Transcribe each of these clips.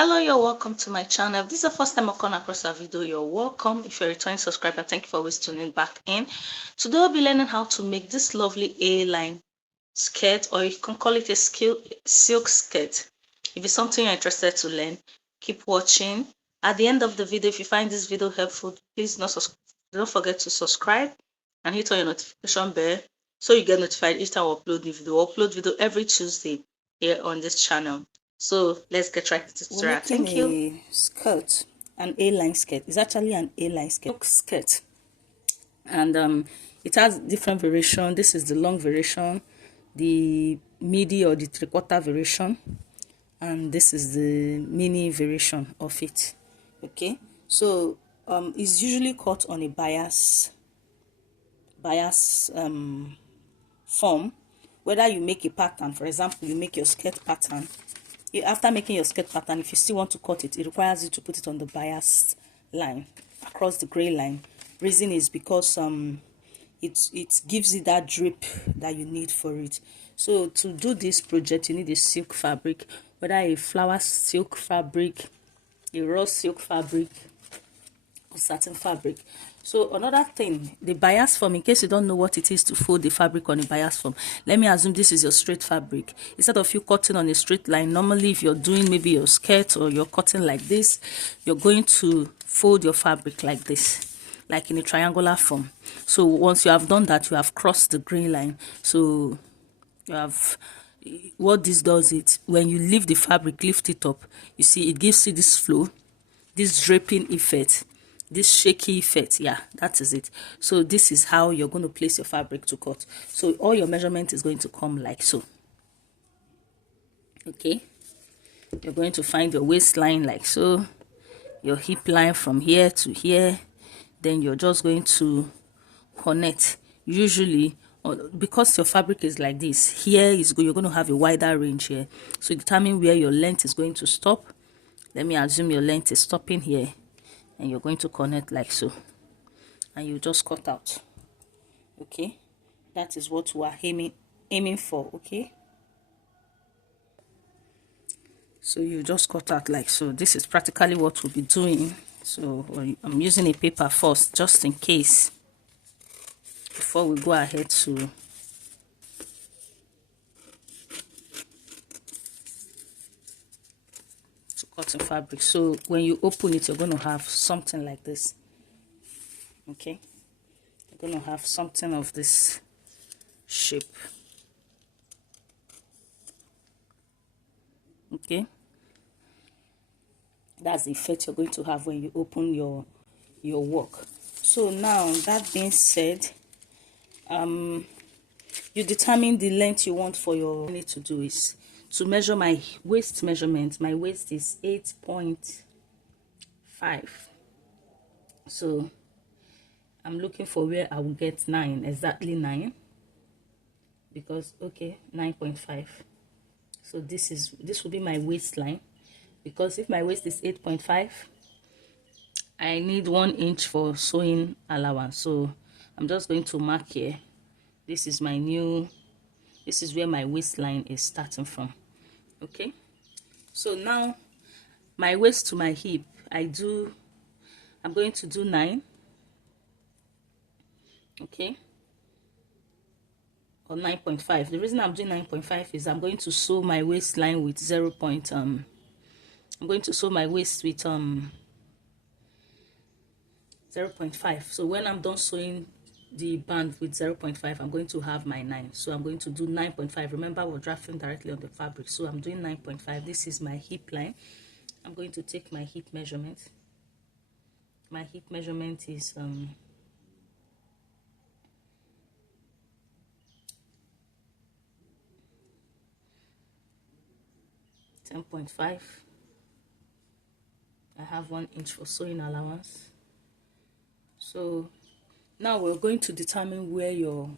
Hello, you're welcome to my channel. If this is the first time I've come across a video, you're welcome. If you're a returning subscriber, thank you for always tuning back in. Today I'll be learning how to make this lovely A-line skirt, or you can call it a silk skirt. If it's something you're interested to learn, keep watching. At the end of the video, if you find this video helpful, please don't forget to subscribe and hit on your notification bell so you get notified each time I upload the video. I upload video every Tuesday here on this channel. So let's get right into the tutorial. Thank you. A skirt, an A-line skirt. It's actually an A-line skirt, and it has different variation. This is the long variation, the midi or the three-quarter variation, and this is the mini variation of it. Okay, so it's usually cut on a bias form. Whether you make a pattern, for example, you make your skirt pattern. After making your skirt pattern, if you still want to cut it, it requires you to put it on the bias line across the gray line. Reason is because it gives you that drape that you need for it. So to do this project, you need a silk fabric, whether a flower silk fabric, a raw silk fabric, or satin fabric. So another thing, the bias form, in case you don't know what it is to fold the fabric on a bias form, let me assume this is your straight fabric. Instead of you cutting on a straight line, normally if you're doing maybe your skirt or you're cutting like this, you're going to fold your fabric like this, like in a triangular form. So once you have done that, you have crossed the green line. So you have, what this does, it when you lift the fabric, lift it up, you see it gives you this flow, this draping effect, this shaky effect. Yeah, that is it. So this is how you're going to place your fabric to cut. So all your measurement is going to come like so. Okay, you're going to find your waistline like so, your hip line from here to here, then you're just going to connect. Usually because your fabric is like this, here is you're going to have a wider range here, so determine where your length is going to stop. Let me assume your length is stopping here, and you're going to connect like so, and you just cut out. Okay, that is what we are aiming for. Okay, so you just cut out like so. This is practically what we'll be doing. So I'm using a paper first, just in case, before we go ahead to cutting fabric. So when you open it, you're going to have something like this. Okay, you're going to have something of this shape. Okay, that's the effect you're going to have when you open your work. So now, that being said, you determine the length you want for your. What I need to do is to measure my waist measurement. My waist is 8.5. So I'm looking for where I will get 9, exactly 9, because 9.5. So this will be my waistline, because if my waist is 8.5, I need 1 inch for sewing allowance. So I'm just going to mark here. This is where my waistline is starting from. Okay, so now my waist to my hip, I'm going to do 9. Okay, or 9.5. The reason I'm doing 9.5 is I'm going to sew my waistline with I'm going to sew my waist with 0.5. So when I'm done sewing the band with 0.5, I'm going to have my 9. So I'm going to do 9.5. Remember, we're drafting directly on the fabric, so I'm doing 9.5. This is my hip line. I'm going to take my hip measurement. My hip measurement is 10.5. I have 1 inch for sewing allowance. So now we're going to determine where your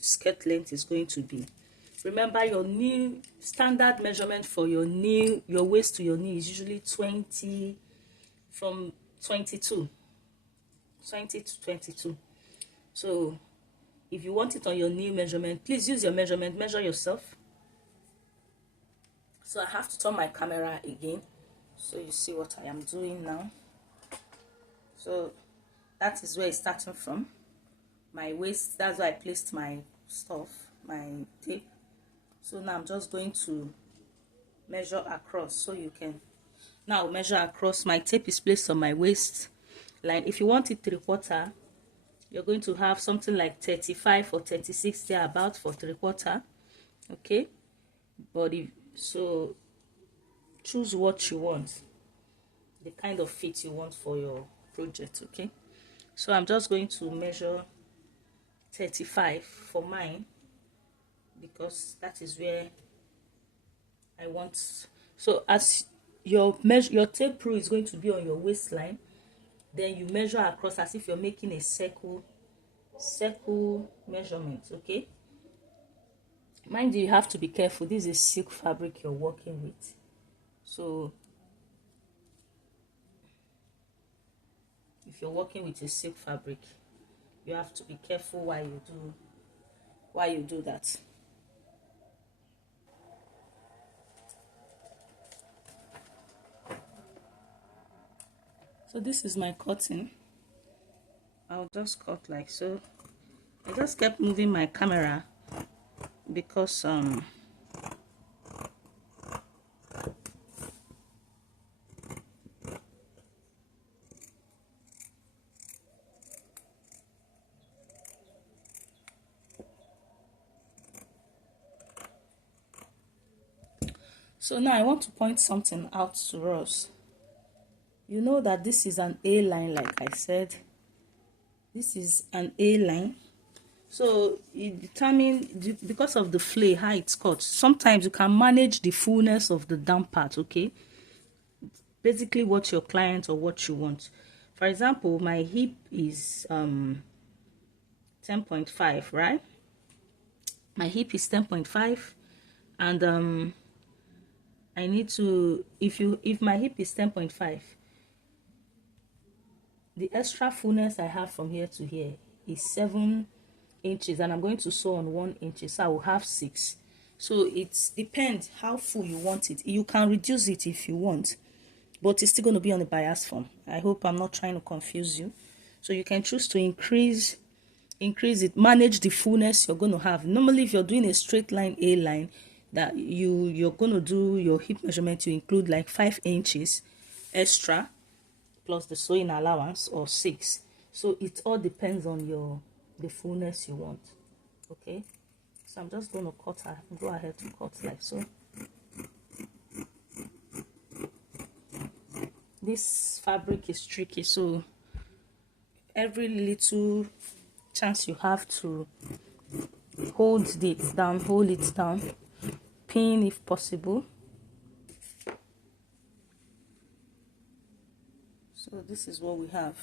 skirt length is going to be. Remember, your knee standard measurement for your waist to your knee is usually 20 to 22. So if you want it on your knee measurement, please use your measurement, measure yourself. So I have to turn my camera again So you see what I am doing now. So that is where it's starting from. My waist, that's where I placed my stuff, my tape. So now I'm just going to measure across, so you can now measure across. My tape is placed on my waist line. If you want it 3/4, you're going to have something like 35 or 36 there about for 3/4. Okay, but so choose what you want, the kind of fit you want for your project. Okay, so I'm just going to measure 35 for mine, because that is where I want. So as your tape rule is going to be on your waistline, then you measure across as if you're making a circle measurement. Okay, mind you, you have to be careful. This is silk fabric you're working with, so if you're working with a silk fabric, you have to be careful why you do that. So this is my cutting. I'll just cut like so. I just kept moving my camera because so now I want to point something out to us. You know that this is an A line, like I said. This is an A line. So it determines, because of the flay, how it's cut. Sometimes you can manage the fullness of the down part, okay? Basically what your client or what you want. For example, my hip is 10.5, right? My hip is 10.5, and I need to, if my hip is 10.5, the extra fullness I have from here to here is 7 inches, and I'm going to sew on 1 inch, so I will have 6. So it depends how full you want it. You can reduce it if you want, but it's still going to be on the bias form. I hope I'm not trying to confuse you. So you can choose to increase it, manage the fullness you're going to have. Normally, if you're doing a straight line A line, that you're going to do your hip measurement, you include like 5 inches extra plus the sewing allowance, or 6. So it all depends on the fullness you want. Okay, so I'm just going to go ahead to cut like so. This fabric is tricky, so every little chance you have to hold it down, pin if possible. So this is what we have.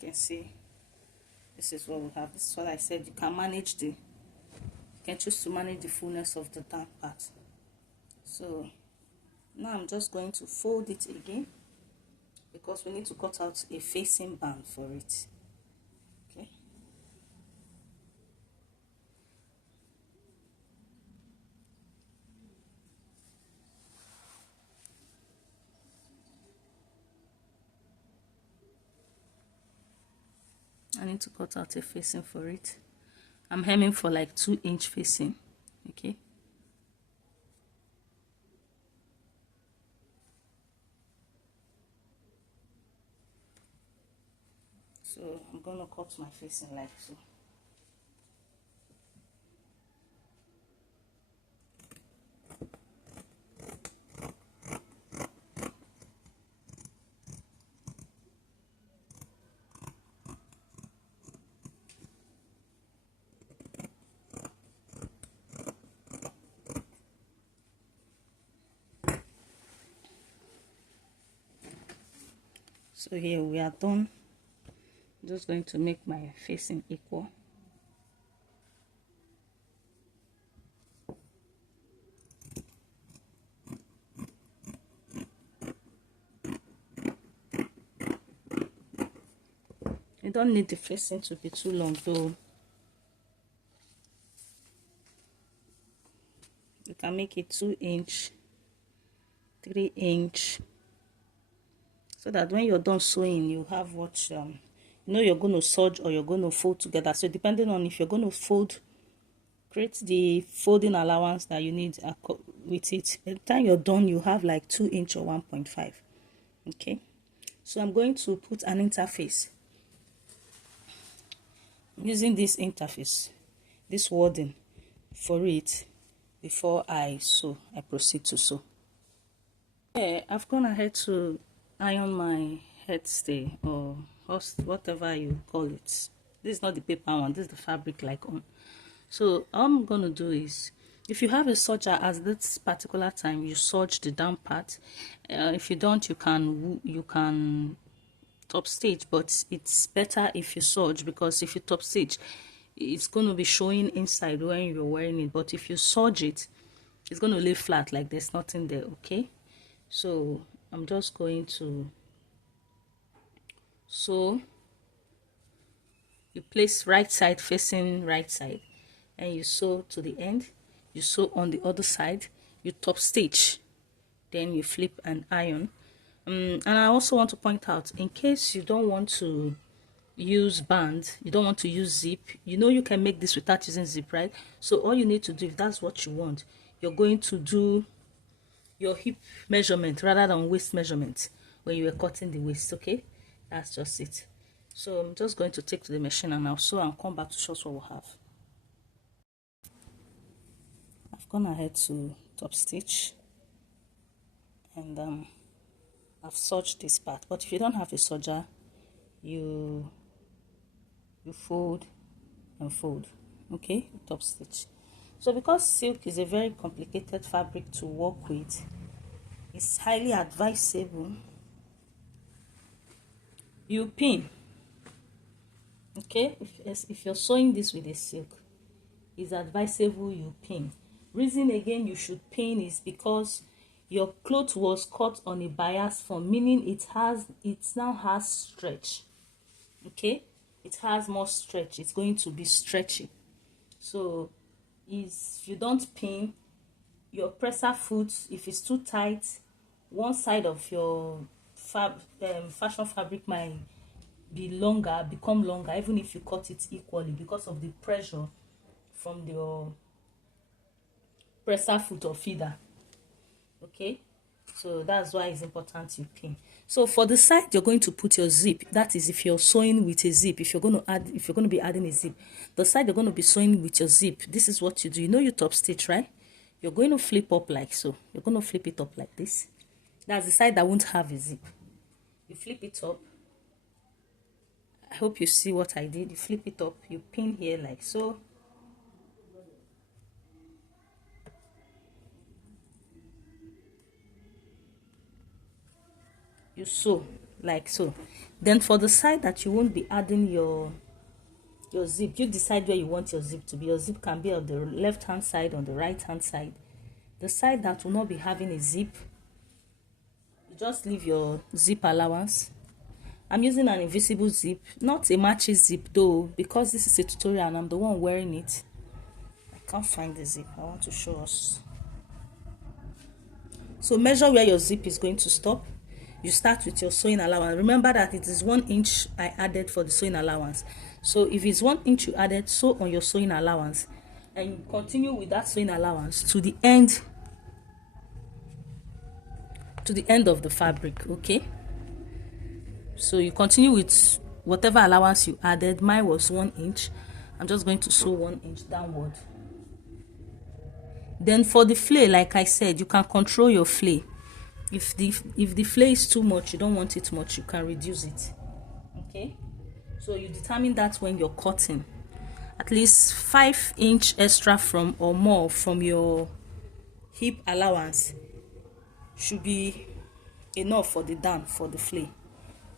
You can see this is what we have. This is what I said. You can choose to manage the fullness of the down part. So now I'm just going to fold it again, because we need to cut out a facing band for it. Okay. I need to cut out a facing for it. I'm hemming for like 2-inch facing. Okay. So I'm gonna cut my facing like so. So here we are done. I'm just going to make my facing equal. You don't need the facing to be too long though. You can make it 2-inch, 3-inch, so that when you're done sewing, you have what you're going to serge or you're going to fold together. So depending on if you're going to fold, create the folding allowance that you need with it. By the time you're done, you have like 2-inch or 1.5. Okay, so I'm going to put an interface. I'm using this interface, this wording for it before I proceed to sew. Yeah, I've gone ahead to iron my head stay or whatever you call it. This is not the paper one, this is the fabric like on. So all I'm gonna do is, if you have a serger at this particular time, you serge the down part. If you don't, you can top stitch, but it's better if you serge, because if you top stitch, it's going to be showing inside when you're wearing it. But if you serge it, it's going to lay flat like there's nothing there. Okay, so I'm just going to sew. You place right side facing right side, and you sew to the end. You sew on the other side, you top stitch, then you flip and iron. And I also want to point out, in case you don't want to use band, you don't want to use zip, you can make this without using zip, right? So all you need to do, if that's what you want, you're going to do your hip measurement rather than waist measurement when you are cutting the waist. Okay, that's just it. So I'm just going to take to the machine and I'll sew and come back to show us what we'll have. I've gone ahead to top stitch, and I've serged this part. But if you don't have a serger, you fold and fold. Okay, top stitch. So because silk is a very complicated fabric to work with, it's highly advisable you pin. Okay, if you're sewing this with a silk, it's advisable you pin. Reason again you should pin is because your cloth was cut on a bias form, meaning it now has stretch. Okay, it has more stretch, it's going to be stretchy. So if you don't pin, your presser foot, if it's too tight, one side of your fashion fabric might become longer, even if you cut it equally, because of the pressure from your presser foot or feeder. Okay, so that's why it's important you pin. So for the side you're going to put your zip, that is if you're sewing with a zip, if you're going to be adding a zip, the side you're going to be sewing with your zip, this is what you do. You top stitch, right? You're going to flip up like so. You're going to flip it up like this. That's the side that won't have a zip. You flip it up. I hope you see what I did. You flip it up, you pin here like so. You sew like so. Then for the side that you won't be adding your zip, you decide where you want your zip to be. Your zip can be on the left hand side, on the right hand side. The side that will not be having a zip, you just leave your zip allowance. I'm using an invisible zip, not a matching zip though, because this is a tutorial and I'm the one wearing it. I can't find the zip. I want to show us. So measure where your zip is going to stop. You start with your sewing allowance. Remember that it is 1 inch I added for the sewing allowance. So if it's 1 inch you added, sew on your sewing allowance, and you continue with that sewing allowance to the end of the fabric. Okay, so you continue with whatever allowance you added. Mine was 1 inch. I'm just going to sew 1 inch downward. Then for the flay, like I said, you can control your flay. If the flay is too much, you don't want it much, you can reduce it. Okay, so you determine that when you're cutting. At least 5 inch extra from or more from your hip allowance should be enough for the down for the flay.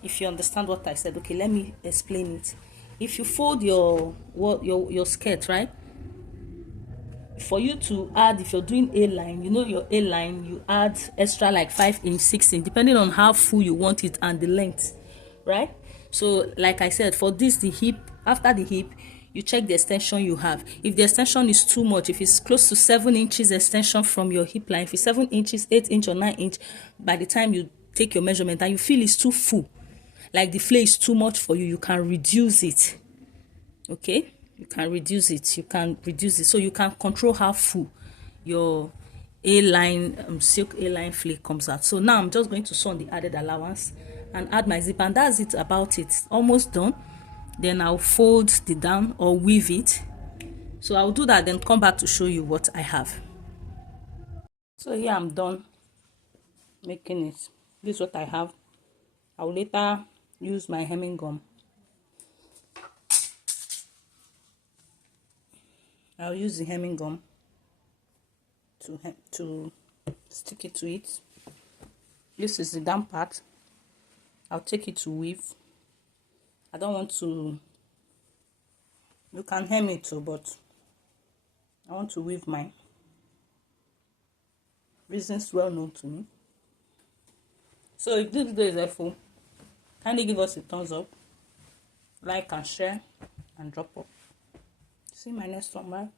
If you understand what I said. Okay, let me explain it. If you fold your skirt, right, for you to add, if you're doing a line, your a line, you add extra like 5 inch, 6 inch, depending on how full you want it and the length, right? So like I said, for this, the hip, after the hip, you check the extension you have. If the extension is too much, if it's close to 7 inches extension from your hip line, if it's 7 inches, 8 inch or 9 inch, by the time you take your measurement and you feel it's too full, like the flare is too much for you, you can reduce it. Okay, you can reduce it. So you can control how full your A-line silk A-line flare comes out. So now I'm just going to sew on the added allowance and add my zip, and that's it about it. Almost done. Then I'll fold the down or weave it. So I'll do that, then come back to show you what I have. So here I'm done making it. This is what I have. I'll later use my hemming gum. I'll use the hemming gum to stick it to it. This is the down part. I'll take it to weave. I don't want to, you can hem it too, but I want to weave mine. Reasons well known to me. So if this video is helpful, kindly give us a thumbs up, like and share, and drop up. See you in my next one. Bye.